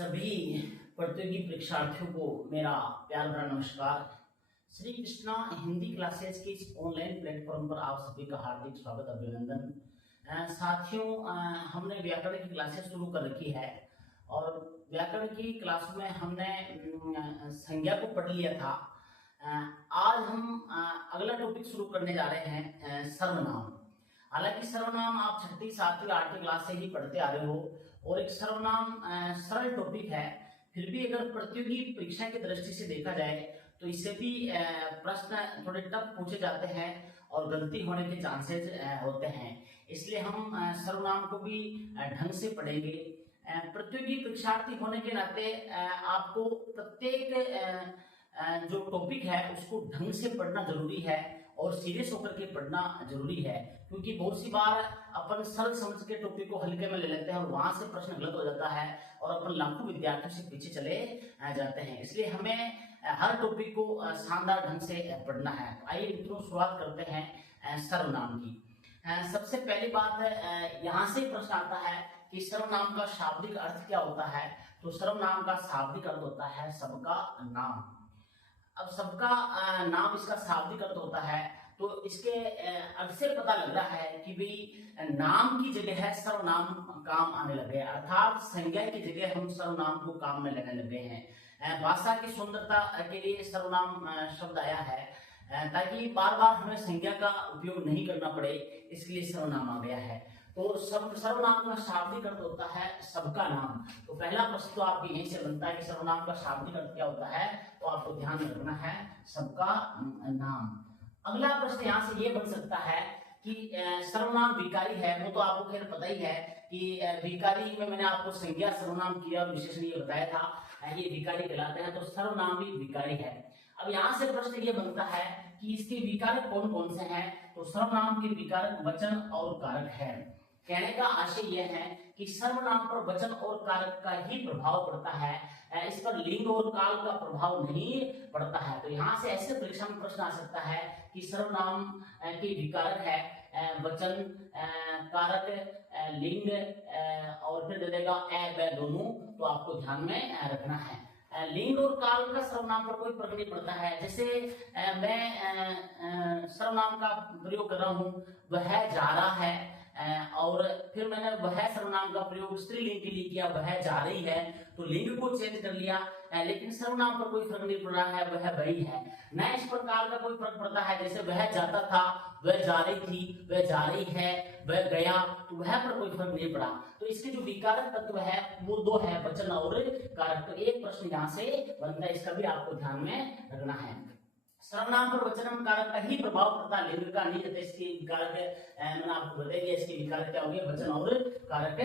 सभी प्रतियोगी परीक्षार्थियों को मेरा प्यार भरा नमस्कार। श्री कृष्णा हिंदी क्लासेस के इस ऑनलाइन प्लेटफॉर्म पर आप सभी का हार्दिक स्वागत, अभिनंदन। साथियों, हमने व्याकरण की क्लासेस शुरू कर रखी है और व्याकरण की क्लास में हमने संज्ञा को पढ़ लिया था। आज हम अगला टॉपिक शुरू करने जा रहे हैं, सर्वनाम। हालांकि सर्वनाम आप छठी, सातवीं, आठवीं क्लास से ही पढ़ते आ रहे हो और एक सर्वनाम सरल टॉपिक है। फिर भी अगर प्रतियोगी परीक्षा की दृष्टि से देखा जाए तो इससे भी प्रश्न थोड़े टफ पूछे जाते हैं और गलती होने के चांसेस होते हैं। इसलिए हम सर्वनाम को भी ढंग से पढ़ेंगे। प्रतियोगी परीक्षार्थी होने के नाते आपको प्रत्येक जो टॉपिक है उसको ढंग से पढ़ना जरूरी है और सीरियस होकर के पढ़ना जरूरी है, क्योंकि बहुत सी बार अपन सरल समझ के टॉपिक को हल्के में ले लेते हैं और वहां से प्रश्न गलत हो जाता है और अपन लाखों विद्यार्थियों से पीछे चले जाते हैं। इसलिए हमें हर टॉपिक को शानदार ढंग से पढ़ना है। आइए मित्रों, शुरुआत करते हैं सर्वनाम की। सबसे पहली बात, यहाँ से प्रश्न आता है कि सर्वनाम का शाब्दिक अर्थ क्या होता है। तो सर्वनाम का शाब्दिक अर्थ होता है सबका नाम। अब सबका नाम इसका शाब्दिक अर्थ होता है, तो इसके अर्थ से पता लग रहा है कि भाई नाम की जगह है सर्वनाम काम आने लगे हैं, अर्थात संज्ञा की जगह हम सर्वनाम को काम में लेने लगे हैं। भाषा की सुंदरता के लिए सर्वनाम शब्द आया है, ताकि बार बार हमें संज्ञा का उपयोग नहीं करना पड़े, इसलिए सर्वनाम आ गया है। तो सर्वनाम का शाब्दिक अर्थ होता है सबका नाम। तो पहला प्रश्न तो आपकी यहीं से बनता है कि सर्वनाम का शाब्दिक अर्थ क्या होता है, तो आपको ध्यान रखना है सबका नाम। अगला प्रश्न यहाँ से ये बन सकता है कि सर्वनाम विकारी है। वो तो आपको खैर पता ही है कि विकारी में मैंने आपको संज्ञा, सर्वनाम, क्रिया और विशेषण ये बताया था, ये विकारी कहलाते हैं। तो सर्वनाम भी विकारी है। अब यहाँ से प्रश्न ये बनता है कि इसके विकारक कौन कौन से हैं। तो सर्वनाम के विकारक वचन और कारक है। कहने का आशय यह है कि सर्वनाम पर वचन और कारक का ही प्रभाव पड़ता है, इस पर लिंग और काल का प्रभाव नहीं पड़ता है। तो यहाँ से ऐसे परीक्षा में प्रश्न आ सकता है कि सर्वनाम के विकारक है वचन, कारक, लिंग और फिर दे देगा व दोनों। तो आपको ध्यान में रखना है। लिंग और काल का सर्वनाम पर कोई फर्क नहीं पड़ता है। जैसे मैं सर्वनाम का प्रयोग कर रहा हूँ, वह जा रहा है, और फिर मैंने वह सर्वनाम का प्रयोग स्त्रीलिंग के लिए किया, वह जा रही है, तो लिंग को चेंज कर लिया, लेकिन सर्वनाम पर कोई फर्क नहीं पड़ रहा है, वह वही है। न इस पर काल का कोई फर्क पड़ता है। जैसे वह जाता था, वह जा रही थी, वह जा रही है, वह गया, तो वह पर कोई फर्क नहीं पड़ा। तो इसके जो विकारक तत्व है वो दो है, वचन और कारक। तो एक प्रश्न यहाँ से बनता है, इसका भी आपको ध्यान में रखना है। सर्वनाम पर वचन और कारक का ही प्रभाव पड़ता है, लिंग का नहीं। कहते इसके विकारक मैंने आपको बताया, इसके विकारक क्या हो गए, वचन और कारक।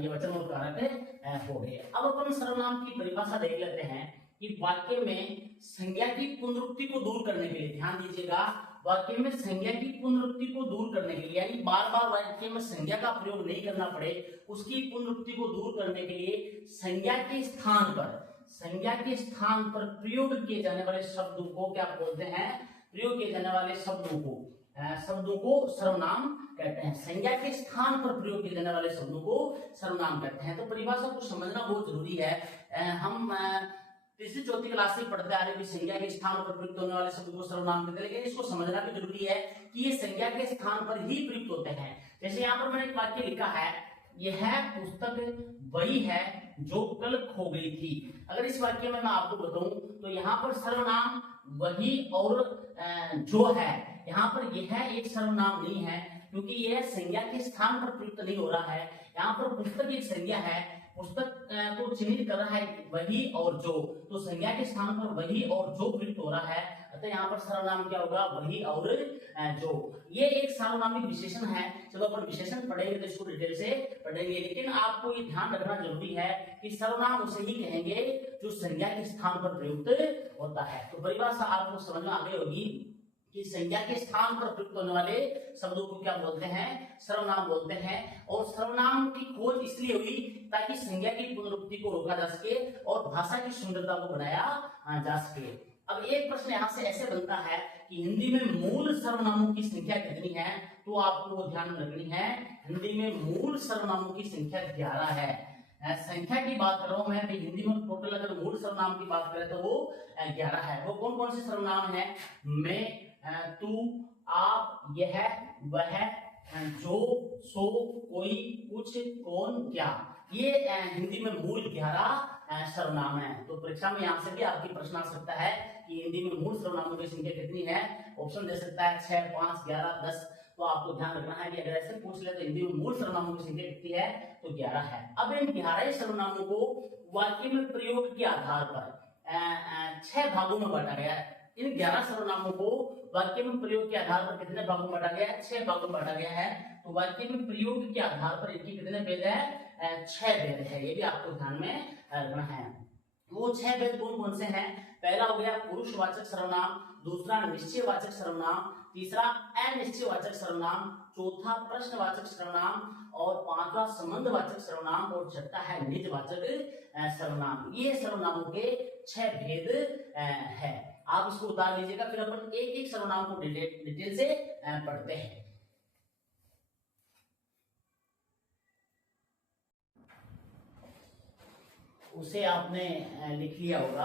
ये वचन और कारक हो गए। अब अपन सर्वनाम की परिभाषा देख लेते हैं कि वाक्य में संज्ञा की पुनरुक्ति को दूर करने के लिए, ध्यान दीजिएगा, वाक्य में संज्ञा की पुनरुक्ति को दूर करने के लिए, यानी बार बार वाक्य में संज्ञा का प्रयोग नहीं करना पड़े, उसकी पुनरुक्ति को दूर करने के लिए संज्ञा के स्थान पर प्रयोग किए जाने वाले शब्दों को क्या बोलते हैं, प्रयोग किए जाने वाले शब्दों को सर्वनाम कहते हैं। संज्ञा के स्थान पर प्रयोग किए जाने वाले शब्दों को सर्वनाम कहते हैं। तो परिभाषा को समझना बहुत जरूरी है। हम तीसरी चौथी क्लास से पढ़ते आ रहे हैं संज्ञा के स्थान पर प्रयुक्त होने वाले शब्द को सर्वनाम कहते हैं, लेकिन इसको समझना भी जरूरी है कि ये संज्ञा के स्थान पर ही प्रयुक्त होते हैं। जैसे यहाँ पर मैंने एक वाक्य लिखा है, यह पुस्तक वही है जो कल खो गई थी। अगर इस वाक्य में मैं आपको बताऊं तो यहाँ पर सर्वनाम वही और जो है, यहाँ पर यह एक सर्वनाम नहीं है, क्योंकि यह संज्ञा के स्थान पर प्रयुक्त नहीं हो रहा है। यहाँ पर पुस्तक एक संज्ञा है, पुस्तक को चिन्हित कर रहा है वही और जो, तो संज्ञा के स्थान पर वही और जो प्रयुक्त हो रहा है, अतः यहाँ पर सर्वनाम क्या होगा, वही और जो। ये एक सार्वनामिक विशेषण है। चलो अपन विशेषण पढ़ेंगे तो इसको डिटेल से पढ़ेंगे, लेकिन आपको ये ध्यान रखना जरूरी है कि सर्वनाम उसे ही कहेंगे जो संज्ञा के स्थान पर प्रयुक्त होता है। तो परिभाषा आपको समझ में आ गई होगी कि संज्ञा के स्थान पर प्रयुक्त होने वाले शब्दों को क्या बोलते हैं, सर्वनाम बोलते हैं। और सर्वनाम की खोज इसलिए हुई ताकि संज्ञा की पुनरुक्ति को रोका जा सके और भाषा की सुंदरता को बनाया जा सके। अब एक प्रश्न यहाँ से ऐसे बनता है कि हिंदी में मूल सर्वनामों की संख्या कितनी है, तो आपको वो ध्यान में रखनी है। हिंदी में मूल सर्वनामों की संख्या 11 है। संख्या की बात कर रहा हूं मैं, हिंदी में टोटल अगर मूल सर्वनाम की बात करें तो वो 11 है। वो कौन कौन से सर्वनाम है? मैं, तू, आप, यह, वह, जो, सो, कोई, कुछ, कौन, क्या, ये हिंदी में मूल 11 सर्वनाम है। तो परीक्षा में यहाँ से भी आपकी प्रश्न आ सकता है कि हिंदी में मूल सर्वनामों की संख्या कितनी है। ऑप्शन दे सकता है 6, 5, 11, 10। तो आपको ध्यान रखना है कि अगर ऐसे पूछ ले तो हिंदी में मूल सर्वनामों की संख्या कितनी है, तो 11 है। अब इन 11 सर्वनामों को वाक्य में प्रयोग के आधार पर 6 भागों में बांटा गया है। इन 11 सर्वनामों को वाक्य में प्रयोग के आधार पर कितने भागों में बांटा गया है? 6 भागों में बांटा गया है। तो वाक्य में प्रयोग के आधार पर इनकी कितने भेद है? 6 भेद है। ये भी आपको ध्यान में रखना है। वो 6 भेद कौन कौन से हैं? पहला हो गया पुरुषवाचक सर्वनाम, दूसरा निश्चयवाचक सर्वनाम, तीसरा अनिश्चयवाचक सर्वनाम, चौथा प्रश्नवाचक सर्वनाम और पांचवा संबंधवाचक सर्वनाम और छठा है निजवाचक सर्वनाम। ये सर्वनामों के 6 भेद है। आप इसको उतार लीजिएगा, फिर अपन एक एक सर्वनाम को डिटेल से पढ़ते हैं। उसे आपने लिख लिया होगा।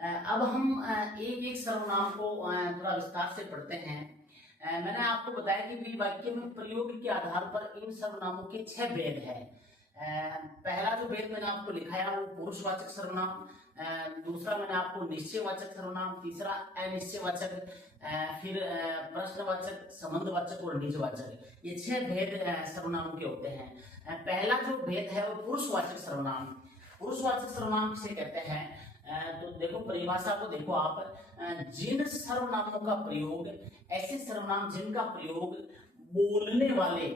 अब हम एक एक सर्वनाम को थोड़ा विस्तार से पढ़ते हैं। मैंने आपको बताया कि वाक्य में प्रयोग के आधार पर इन सर्वनामों के 6 भेद है। पहला जो भेद मैंने आपको लिखाया वो पुरुषवाचक सर्वनाम, दूसरा मैंने आपको निश्चयवाचक सर्वनाम, तीसरा अनिश्चयवाचक, फिर प्रश्नवाचक, संबंधवाचक और निजवाचक। ये 6 भेद सर्वनामों के होते हैं। पहला जो भेद है वो पुरुषवाचक सर्वनाम। पुरुषवाचक सर्वनाम किसे कहते हैं? तो देखो परिभाषा को देखो आप, जिन सर्वनामों का प्रयोग, ऐसे सर्वनाम जिनका प्रयोग बोलने वाले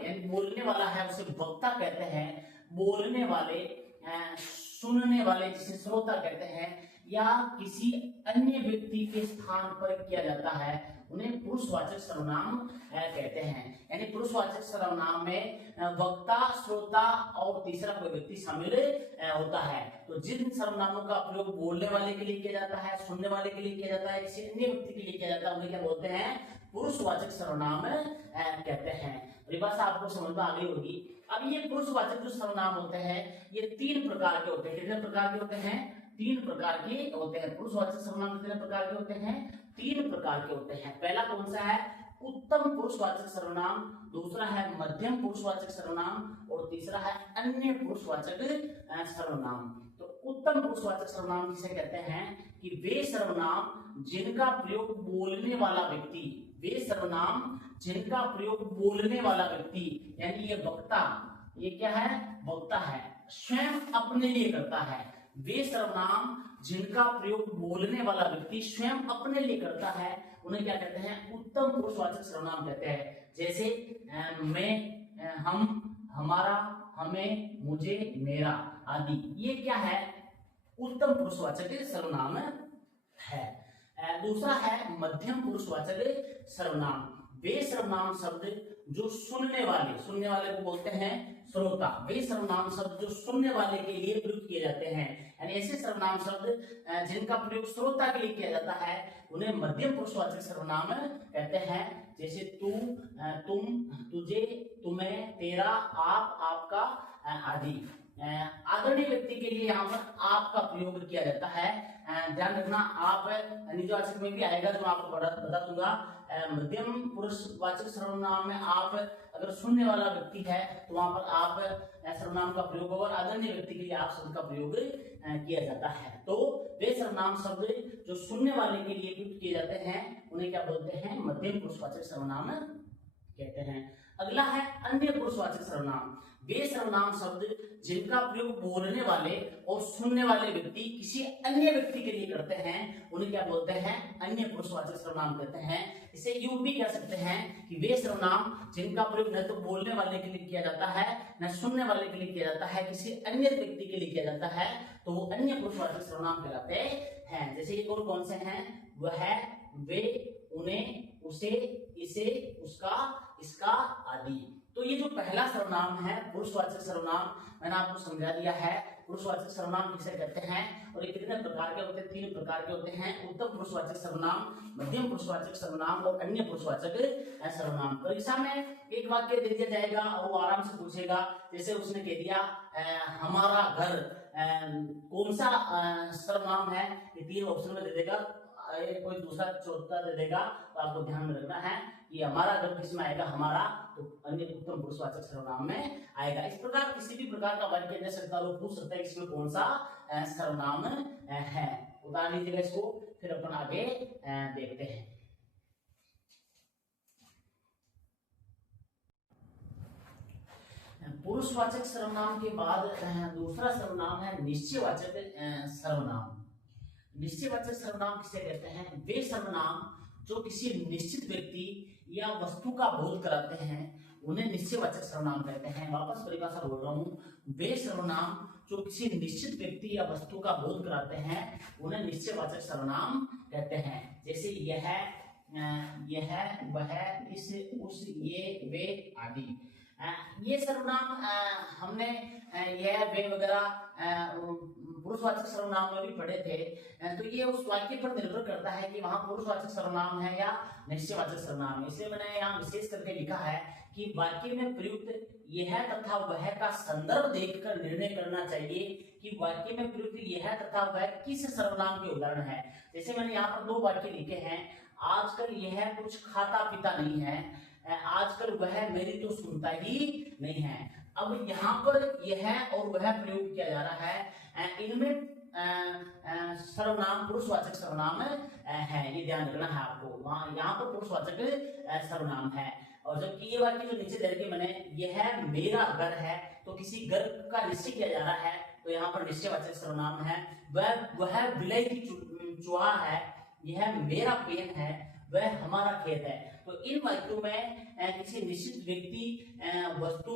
यानी बोलने वाला है उसे वक्ता कहते हैं, बोलने वाले, सुनने वाले जिसे श्रोता कहते हैं, या किसी अन्य व्यक्ति के स्थान पर किया जाता है उन्हें पुरुषवाचक सर्वनाम कहते हैं। यानी पुरुषवाचक सर्वनाम में वक्ता, श्रोता और तीसरा कोई व्यक्ति शामिल होता है। तो जिन सर्वनामों का प्रयोग बोलने वाले के लिए किया जाता है, सुनने वाले के लिए किया जाता है, किसी अन्य व्यक्ति के लिए किया जाता है, उन्हें क्या बोलते हैं? पुरुषवाचक सर्वनाम कहते हैं। परिभाषा आपको समझ में आ गई होगी। अब ये पुरुषवाचक जो सर्वनाम होते हैं ये 3 प्रकार के होते हैं। कितने प्रकार के होते हैं? 3 प्रकार के होते हैं। पुरुषवाचक सर्वनाम कितने प्रकार के होते हैं? 3 प्रकार के होते हैं। पहला कौन सा है? उत्तम पुरुषवाचक सर्वनाम, दूसरा है मध्यम पुरुषवाचक सर्वनाम और तीसरा है अन्य पुरुषवाचक सर्वनाम। तो उत्तम पुरुषवाचक सर्वनाम किसे कहते हैं? कि वे सर्वनाम जिनका प्रयोग बोलने वाला व्यक्ति, वे सर्वनाम जिनका प्रयोग बोलने वाला व्यक्ति यानी ये वक्ता, ये क्या है? वक्ता है, स्वयं अपने लिए करता है। वे सर्वनाम जिनका प्रयोग बोलने वाला व्यक्ति स्वयं अपने लिए करता है उन्हें क्या कहते हैं? उत्तम पुरुषवाचक सर्वनाम कहते हैं। जैसे मैं, हम, हमारा, हमें, मुझे, मेरा आदि, ये क्या है? उत्तम पुरुषवाचक सर्वनाम है। दूसरा है मध्यम पुरुषवाचक सर्वनाम। वे सर्वनाम शब्द जो सुनने वाले को बोलते हैं श्रोता। वे सर्वनाम शब्द जो सुनने वाले के लिए प्रयुक्त किए जाते हैं, यानी ऐसे सर्वनाम शब्द जिनका प्रयोग श्रोता के लिए किया जाता है उन्हें मध्यम पुरुषवाचक सर्वनाम कहते हैं। जैसे तू, तुम, तुझे, तुम्हें, तेरा, आप, आपका आदि। आदरणीय व्यक्ति के लिए यहाँ पर आप का प्रयोग किया जाता है। ध्यान रखना, आप निजवाचक में भी आएगा जो आपको बता दूंगा। मध्यम पुरुषवाचक सर्वनाम में आप अगर सुनने वाला व्यक्ति है तो वहां पर आप सर्वनाम का प्रयोग होगा और आदरणीय व्यक्ति के लिए आप शब्द का प्रयोग किया जाता है। तो वे सर्वनाम शब्द जो सुनने वाले के लिए प्रयुक्त किए जाते हैं उन्हें क्या बोलते हैं? मध्यम पुरुषवाचक सर्वनाम कहते हैं। अगला है अन्य पुरुषवाचक सर्वनाम। वे सर्वनाम शब्द जिनका प्रयोग बोलने वाले और सुनने वाले व्यक्ति किसी अन्य व्यक्ति के लिए करते हैं उन्हें क्या बोलते हैं? अन्य पुरुषवाचक सर्वनाम कहते हैं। इसे यूं भी कह सकते हैं कि वे सर्वनाम जिनका प्रयोग न तो बोलने वाले के लिए किया जाता है न सुनने वाले के लिए किया जाता है, किसी अन्य व्यक्ति के लिए किया जाता है, तो वो अन्य पुरुषवाचक सर्वनाम कहलाते हैं। जैसे ये कौन से हैं? वह, वे, उन्हें, उसे, इसे, उसका, इसका आदि। तो ये जो पहला सर्वनाम है पुरुषवाचक सर्वनाम, मैंने आपको समझा दिया है पुरुषवाचक सर्वनाम किसे कहते हैं और ये कितने प्रकार के होते हैं। 3 प्रकार के होते हैं, उत्तम पुरुषवाचक सर्वनाम, मध्यम पुरुषवाचक सर्वनाम और अन्य पुरुषवाचक सर्वनाम। परीक्षा में एक वाक्य दे दिया जाएगा और वो आराम से पूछेगा, जैसे उसने कह दिया हमारा घर, कौन सा सर्वनाम है, ये 3 ऑप्शन में दे देगा, कोई दूसरा चौथा दे देगा, तो आपको ध्यान में रखना है कि हमारा घर किस में आएगा, हमारा, तो अन्य उत्तम पुरुषवाचक सर्वनाम में आएगा। इस प्रकार किसी भी प्रकार का वाक्य दे सकता है, पूछ सकता है इसमें कौन सा सर्वनाम है। उतार लीजिएगा इसको, फिर अपन आगे देखते हैं। पुरुषवाचक सर्वनाम के बाद दूसरा सर्वनाम है निश्चयवाचक सर्वनाम। निश्चयवाचक सर्वनाम किसे कहते हैं? वे सर्वनाम जो किसी निश्चित व्यक्ति या वस्तु का बोध कराते हैं उन्हें निश्चयवाचक सर्वनाम कहते हैं। वापस परिभाषा बोल रहा हूँ, वे सर्वनाम जो किसी निश्चित व्यक्ति या वस्तु का बोध कराते हैं उन्हें निश्चयवाचक सर्वनाम कहते हैं। जैसे यह, वह, इस, उस, ये, वे आदि। ये सर्वनाम हमने यह, वे वगैरह पुरुषवाचक सर्वनाम में भी पढ़े थे। तो ये उस वाक्य पर निर्भर करता है कि वहां पुरुषवाचक सर्वनाम है या निश्चयवाचक सर्वनाम है। इसलिए मैंने यहाँ विशेष करके लिखा है कि वाक्य में प्रयुक्त यह तथा वह का संदर्भ देखकर निर्णय करना चाहिए कि वाक्य में प्रयुक्त यह तथा वह किस सर्वनाम के उदाहरण है। जैसे मैंने यहाँ पर 2 वाक्य लिखे हैं, आजकल यह कुछ खाता पीता नहीं है, आजकल वह मेरी तो सुनता ही नहीं है। अब यहाँ पर यह और वह प्रयोग किया जा रहा है, इनमें सर्वनाम पुरुषवाचक सर्वनाम है, ये ध्यान रखना है आपको। वहां यहाँ पर पुरुषवाचक सर्वनाम है, और जबकि ये वाक्य जो नीचे दे रखे मैंने, यह मेरा घर है, तो किसी घर का निश्चय किया जा रहा है, तो यहाँ पर निश्चयवाचक सर्वनाम है। वह बिलाई की चुहा है, यह मेरा पेन है, वह हमारा खेत है। तो इन वाक्यों में किसी निश्चित व्यक्ति वस्तु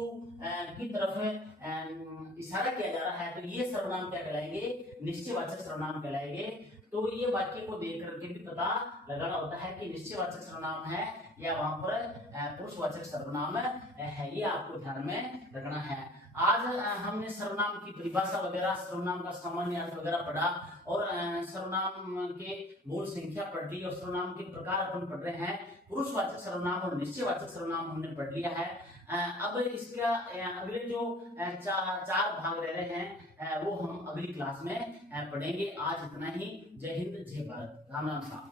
की तरफ इशारा किया जा रहा है, तो ये सर्वनाम क्या कहलाएंगे? निश्चयवाचक सर्वनाम कहलाएंगे। तो ये वाक्य को देख करके भी पता लगाना होता है कि निश्चयवाचक सर्वनाम है या वहां पर पुरुषवाचक सर्वनाम है, ये आपको ध्यान में रखना है। आज हमने सर्वनाम की परिभाषा वगैरह, सर्वनाम का सामान्य अर्थ वगैरह पढ़ा, और सर्वनाम के मूल संख्या पढ़ ली, और सर्वनाम के प्रकार अपन पढ़ रहे हैं। पुरुषवाचक सर्वनाम और निश्चयवाचक सर्वनाम हमने पढ़ लिया है। अब इसका अगले जो 4 भाग रह रहे हैं वो हम अगली क्लास में पढ़ेंगे। आज इतना ही। जय हिंद, जय भारत, राम राम साहब।